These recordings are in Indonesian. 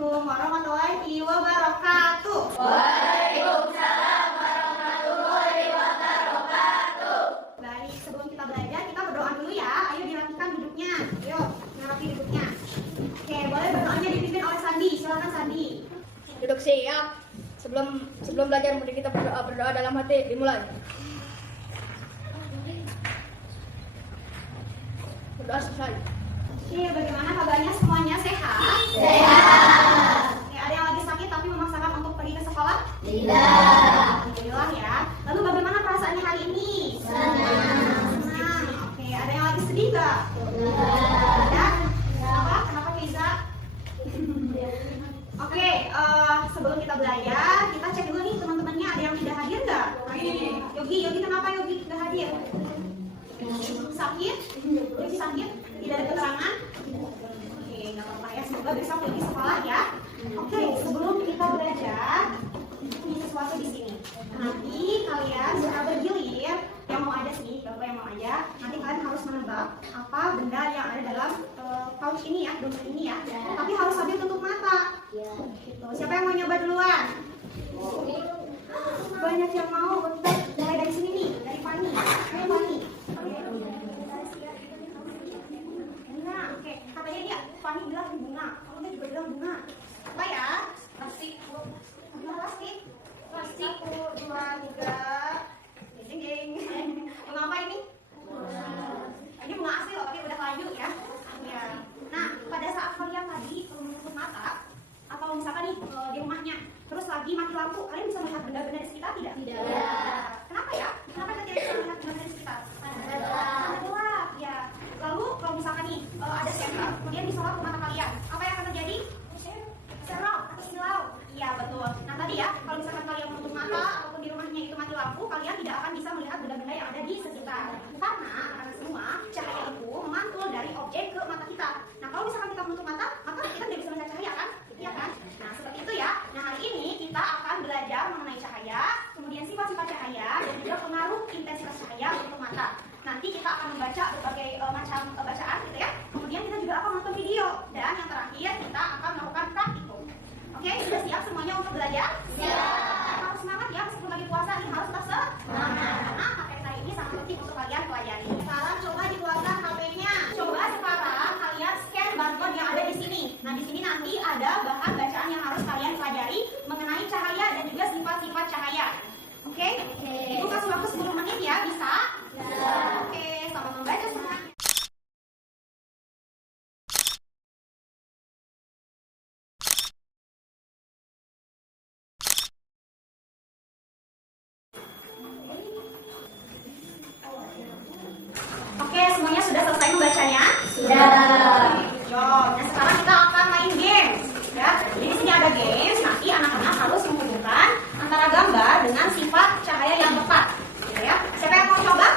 Assalamualaikum warahmatullahi wabarakatuh. Waalaikumsalam warahmatullahi wabarakatuh. Baik, sebelum kita belajar, kita berdoa dulu ya. Ayo dirapikan duduknya. Ayo, rapi duduknya. Oke, boleh berdoanya dipimpin oleh Sandi. Silakan Sandi. Duduk siap. Sebelum belajar, mari kita berdoa dalam hati. Dimulai. Berdoa selesai. Oke, bagaimana kabarnya semuanya? Sehat? Sehat. Oke, ada yang lagi sakit tapi memaksakan untuk pergi ke sekolah? Tidak. Alhamdulillah ya. Lalu bagaimana perasaannya hari ini? Senang. Senang. Oke, ada yang lagi sedih nggak? Tidak. Ada? Kenapa? Kenapa Fiza? Oke, sebelum kita belajar, kita cek dulu nih teman-temannya ada yang tidak hadir nggak? Yogi kenapa Yogi tidak hadir? Sakit? Yogi sakit? Tidak ada keterangan? Oke, nggak apa-apa ya. Semoga besok Yogi sekolah ya. Oke, sebelum kita belajar, punya sesuatu di sini. Nanti kalian secara bergilir, yang mau aja sih, bapak yang mau aja. Nanti kalian harus menebak apa benda yang ada dalam pouch ini ya, dompet ini ya. Tapi harus sambil tutup mata. Gitu. Siapa yang mau nyoba duluan? Banyak yang mau. Kita mulai dari sini nih, dari Fani. Ayo Fani. Bunga, oke. Katanya dia, Fani bilang bunga. Kamu juga bilang bunga. Apa ya? Plastik. Plastik. Plastik. 1, 2, 3. Ding. Bunga apa ini? Ini bunga asli loh, tapi udah layu ya. Ya. Nah, pada saat kalian tadi menutup mata, atau misalkan nih di rumahnya, terus lagi mati lampu, kalian bisa melihat benda-benda di sekitar tidak? Tidak. Kenapa ya? Kenapa kita tidak bisa melihat benda-benda di sekitar? Karena gelap. Ya. Lalu kalau misalkan nih ada senter, kemudian disorot ke mata kalian, apa yang akan terjadi? Serok atau silau. Iya betul. Nah tadi ya, kalau misalkan kalian menutup mata ataupun di rumahnya itu mati lampu, kalian tidak akan bisa melihat benda-benda yang ada di sekitar. Karena semua cahaya itu memantul dari objek ke mata kita. Nah kalau misalkan kita menutup mata, maka kita tidak bisa melihat cahaya kan? Iya kan? Nah seperti itu ya. Nah hari ini kita akan belajar mengenai cahaya, kemudian sifat-sifat cahaya dan juga pengaruh intensitas cahaya untuk mata. Nanti kita akan membaca berbagai macam bacaan gitu ya. Kemudian kita juga akan menonton video dan yang terakhir kita akan melakukan praktikum. Oke, sudah siap semuanya untuk belajar? Siap. Harus semangat ya, meskipun lagi puasa ini harus tetap semangat. Karena materi hari ini sangat penting untuk kalian pelajari. Sekarang coba dikeluarkan HP-nya. Coba sekarang kalian scan barcode yang ada di sini. Nah, di sini nanti ada bahan bacaan yang harus kalian pelajari mengenai cahaya dan juga sifat-sifat cahaya. Oke? Ibu kasih waktu 10 menit ya, bisa? Oke, selamat membaca semuanya. Oke, semuanya sudah selesai membacanya? Sudah. Nah sekarang kita akan main games. Ya, jadi di sini ada games. Nanti anak-anak harus menghubungkan antara gambar dengan sifat cahaya yang tepat. Gitu ya. Siapa yang mau coba?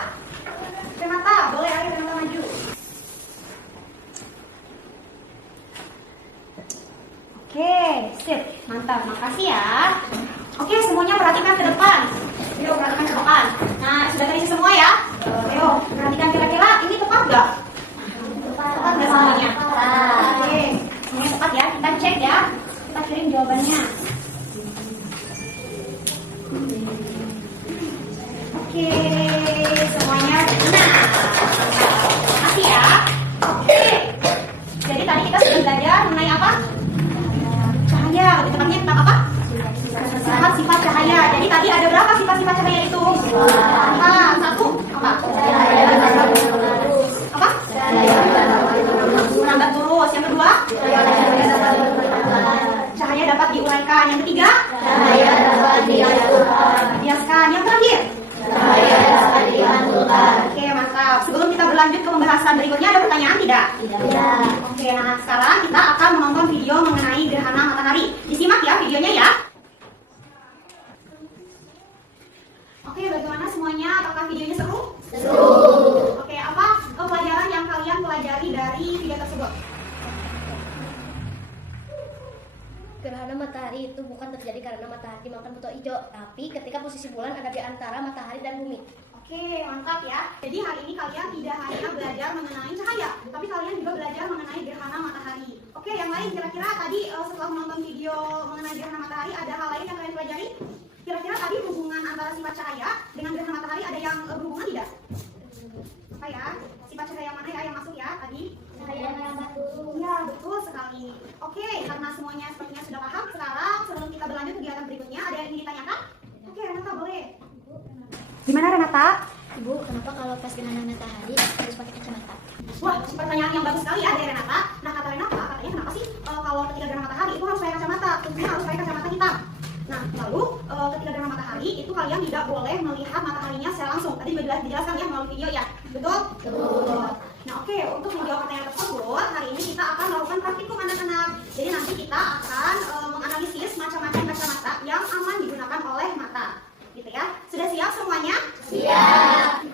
Renata, boleh ayo Renata maju. Oke, sip, mantap, makasih ya. Oke, semuanya perhatikan ke depan. Ayo perhatikan ke depan. Nah, sudah terisi semua ya. Ayo perhatikan kira-kira ini tepat nggak? Tepat nggak semuanya? Oke, semuanya tepat ya. Kita cek ya. Kita kirim jawabannya. Oke, semuanya benar. Makasih ya. Oke. Jadi tadi kita sudah belajar mengenai apa? Cahaya. Lebih tepatnya tentang apa? Sifat-sifat cahaya. Jadi tadi ada berapa sifat-sifat cahaya itu? Satu. Apa? Apa? Merambat lurus. Yang kedua? Cahaya dapat diuraikan. Yang ketiga? Cahaya dapat Dibiaskan. Yang terakhir? Cahaya dapat dimantulkan. Oke, mantap. Sebelum kita berlanjut ke pembahasan berikutnya, ada pertanyaan tidak? Tidak. Oke, nah sekarang kita akan menonton video mengenai gerhana matahari. Disimak ya videonya ya. Oke, bagaimana semuanya? Apakah videonya seru? Seru. Oke, apa pelajaran yang kalian pelajari dari video tersebut? Gerhana matahari itu bukan terjadi karena matahari dimakan buto hijau, tapi ketika posisi bulan ada di antara matahari dan bumi. Oke, mantap ya. Jadi hari ini kalian tidak hanya belajar mengenai cahaya, tapi kalian juga belajar mengenai gerhana matahari. Oke, yang lain kira-kira tadi setelah menonton video mengenai gerhana matahari ada hal lain yang kalian pelajari? Kira-kira tadi hubungan antara sifat cahaya dengan gerhana matahari ada yang berhubungan tidak? Apa ya? Sifat cahaya mana ya yang masuk ya tadi? Cahaya merambat dulu. Iya, betul sekali. Oke, karena semuanya sepertinya sudah paham, sekarang sebelum kita berlanjut kegiatan berikutnya, ada yang ingin ditanyakan? Oke, Renata boleh. Gimana Renata? Ibu, kenapa kalau pas gerhana matahari harus pakai kacamata? Wah, pertanyaan yang bagus sekali ya dari Renata. Nah, kata Renata, katanya kenapa sih kalau ketika gerhana matahari itu harus pakai kacamata? Tentunya harus pakai kacamata hitam. Nah, lalu ketika gerhana matahari itu kalian tidak boleh melihat mataharinya secara langsung. Tadi sudah dijelaskan ya melalui video ya, betul? Betul. Nah, oke, untuk menjawab pertanyaan tersebut, hari ini kita akan melakukan praktikum anak-anak. Jadi nanti kita akan menganalisis macam-macam kacamata yang aman digunakan oleh mata. Gitu ya. Sudah siap semuanya? Siap.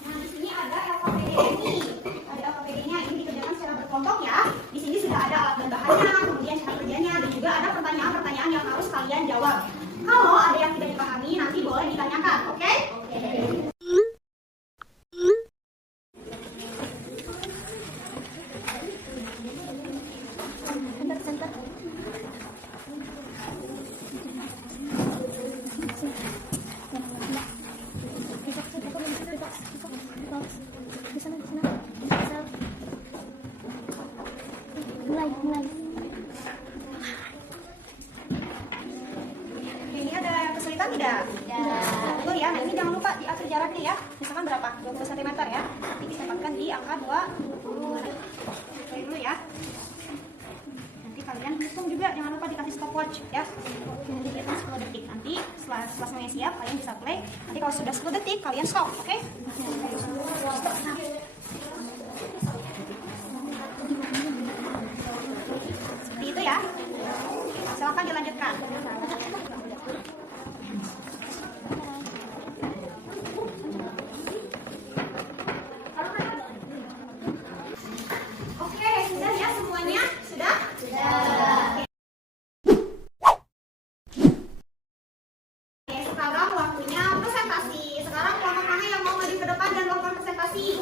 Nah, di sini ada LKPD ini. Ada LKPD-nya, ini dikerjakan secara berkelompok ya. Di sini sudah ada alat dan bahannya, kemudian cara kerjanya, dan juga ada pertanyaan-pertanyaan yang harus kalian jawab. Kalau ada yang tidak dipahami, nanti boleh ditanyakan, oke? Oke. Mulai. Ini ada kesulitan tidak? Tidak. Betul ya, nah ini jangan lupa diatur jaraknya ya. Misalkan berapa? 20 cm ya. Nanti ditempatkan di angka 20. Oke dulu ya. Nanti kalian hitung juga, jangan lupa dikasih stopwatch ya. Nanti hitung 10 detik. Nanti setelah semuanya siap, kalian bisa play. Nanti kalau sudah 10 detik, kalian stop, oke? Seperti itu ya. Silakan dilanjutkan. Oke, sudah ya semuanya? Sudah? Sudah. Oke, sekarang waktunya presentasi. Sekarang kelompok mana yang mau maju ke depan dan melakukan presentasi?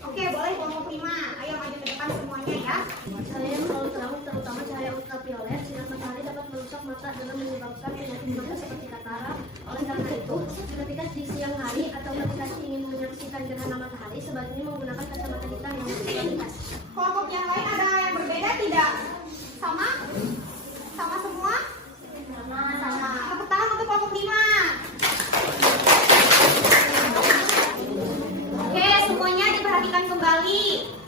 Oke, boleh kelompok 5. Ayo maju ke depan semuanya ya. Cahaya terlalu terang, terutama cahaya ultraviolet, sinar matahari dapat merusak mata dengan menyebabkan penyakit mata seperti katarak. Oleh karena itu, ketika di siang hari atau ketika ingin menyaksikan gerhana matahari, sebaiknya menggunakan kacamata hitam yang berkualitas. Kelompok yang lain ada yang berbeda tidak? Sama? Sama semua? Sama. Tepuk tangan untuk kelompok 5. Oke, semuanya diperhatikan kembali.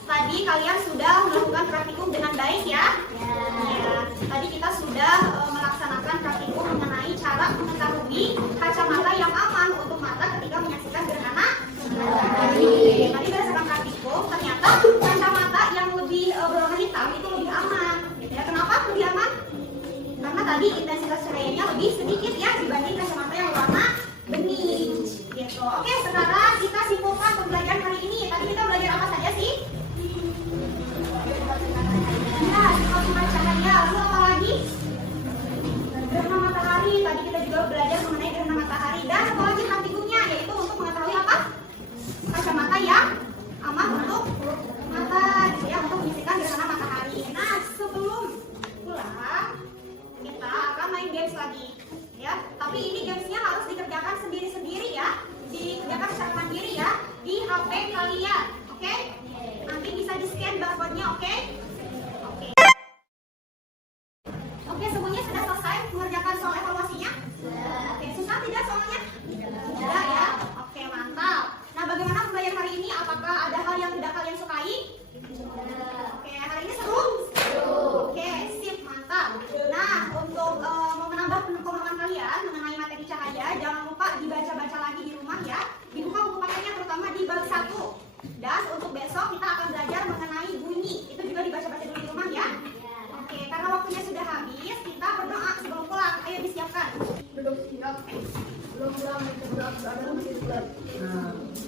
Tadi kalian sudah melakukan praktikum dengan baik ya? Ya. Tadi kita sudah melaksanakan praktikum mengenai cara mengetahui kacamata yang aman untuk mata ketika menyaksikan gerhana matahari. Tadi berdasarkan praktikum, ternyata kacamata yang lebih berwarna hitam itu lebih aman. Gitu ya. Kenapa lebih aman? Karena tadi intensitas cahayanya lebih sedikit ya dibanding kacamata yang berwarna bening. Gitu. Oke, sekarang kita simpulkan pembelajaran hari ini. Tadi kita belajar apa saja sih? Nah, sifat cahaya, lalu apa lagi? Gerhana matahari. Tadi kita juga belajar mengenai gerhana matahari. Dan apa lagi praktikumnya? Yaitu untuk mengetahui apa? Kacamata yang aman untuk mata, gitu ya, untuk menyaksikan gerhana matahari. Nah, sebelum pulang, kita akan main games lagi, ya. Tapi ini gamesnya harus dikerjakan sendiri-sendiri ya, dikerjakan secara mandiri ya, di HP kalian, oke? Nanti bisa di scan barcode-nya, oke? Oke, semuanya sudah selesai mengerjakan soal evaluasinya? Oke, susah tidak soalnya? Tidak ya? Oke, mantap. Nah, bagaimana pembelajaran hari ini? Apakah ada hal yang tidak kalian sukai? Oke, hari ini seru? Oke, sip, mantap. Nah, untuk menambah pemahaman kalian mengenai materi cahaya, jangan lupa dibaca-baca lagi di rumah ya. Dibuka buku pakainya terutama di bab 1. Dan untuk besok kita akan belajar mengenai bunyi. Itu juga dibaca-baca dulu di rumah ya. Oke, karena waktunya sudah habis, kita berdoa sebelum pulang. Ayo disiapkan. Belum pulang, masih berdoa.